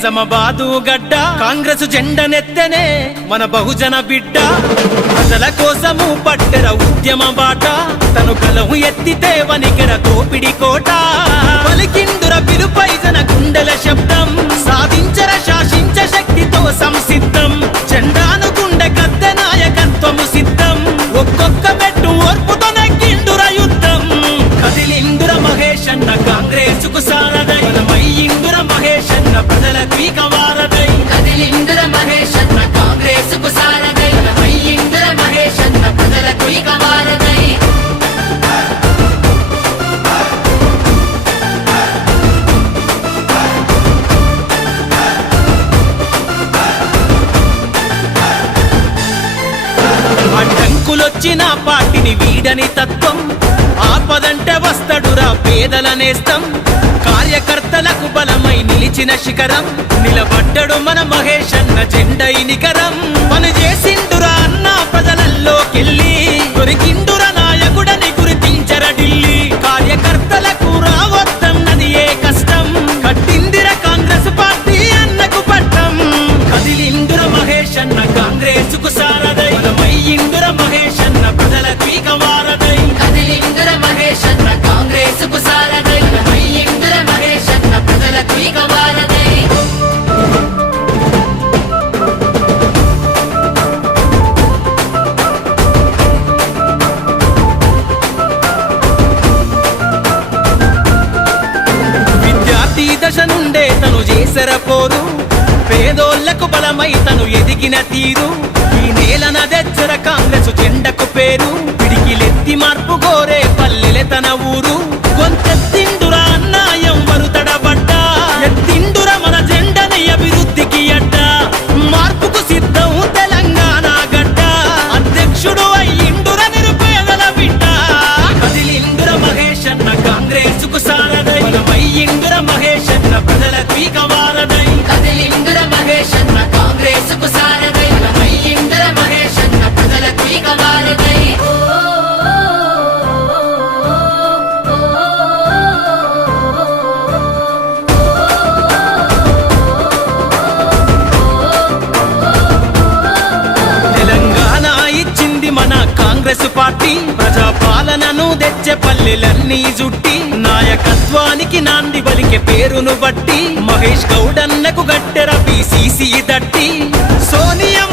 నిజామాబాదు గడ్డ కాంగ్రెస్ జెండనెత్తనే మన బహుజన బిడ్డ ప్రజల కోసము పట్టెర ఉద్యమ బాట తను కలవు ఎత్తితే వనికెర తోపిడి కోట పలికిందుర పిలుపై జన గుండెల శబ్దం సాధించర శాసించ శక్తితో సంసిద్ధం జెండాను గుండె కత్తె నాయకత్వము సిద్ధం ఒక్కొక్క మెట్టు ఓర్పుతో నెగ్గిందుర యుద్ధం కదిలిందుర మహేష్ అన్న కాంగ్రెసుకు సారదై మయ్యిందుర మహేష్ అన్న ప్రజల పీక వారదై కదిలిందుర మహేష్ అన్న కాంగ్రెసుకు సారదై మయ్యిందుర మహేష్ అన్న ప్రజల పీక వారదై అడ్డంకులొచ్చిన పార్టీని వీడని తత్వం ఆపదంటే వస్తడురా పేదల నేస్తం కార్యకర్తలకు బలమై నిలిచిన శిఖరం నిలబడ్డడు మన మహేష్ అన్న జెండై నికరం పని చేసిండురా అన్న ప్రజలల్లోకెళ్ళి దొరికిండురా నాయకుడని గుర్తించర ఢిల్లీ కార్యకర్తలకు రావద్దన్నది ఏ కష్టం కట్టిందిర కాంగ్రెస్ పార్టీ అన్నకు పట్టం కదిలిందుర మహేష్ అన్న కాంగ్రెసుకు సారదై మయ్యిందుర మహేష్ అన్న ప్రజల పీక వారదై కదిలిందుర మహేష్ అన్న కాంగ్రెసుకు సారదై మయ్యిందుర మహేష్ అన్న ప్రజల పీక వారదై విద్యార్థి దశ నుండే తను చేసర పోరు పేదోళ్లకు బలమై తను ఎదిగిన తీరు ఈ నేలన తెచ్చర కాంగ్రెస్ జెండకు పేరు పిడికిలెత్తి మార్పు గోరే పల్లెలే తన ఊరు కొంచెత్తిండురా అన్నాయం వరుతడబడ్డ ఎత్తిండుర మన జెండని అభివృద్ధికి అడ్డ మార్పుకు సిద్ధం తెలంగాణ గడ్డ అధ్యక్షుడు అయ్యిండుర నిరుపేదల బిడ్డ కదిలిందుర మహేష్ అన్న కాంగ్రెసుకు సారదై మయ్యిందుర మహేష్ అన్న ప్రజల పీక వారదై కదిలిందుర మహేష్ అన్న కాంగ్రెసుకు సారదై మయ్యిందుర మహేష్ అన్న ప్రజల పీక వారదై తెలంగాణ ఇచ్చింది మన కాంగ్రెస్ పార్టీ ప్రజాపాలనను తెచ్చే పల్లెలన్నీ జుట్టి నాయకత్వానికి నాంది బలికే పేరును బట్టి మహేష్ గౌడన్నకు గట్టెర పిసిసి దట్టి సోనియా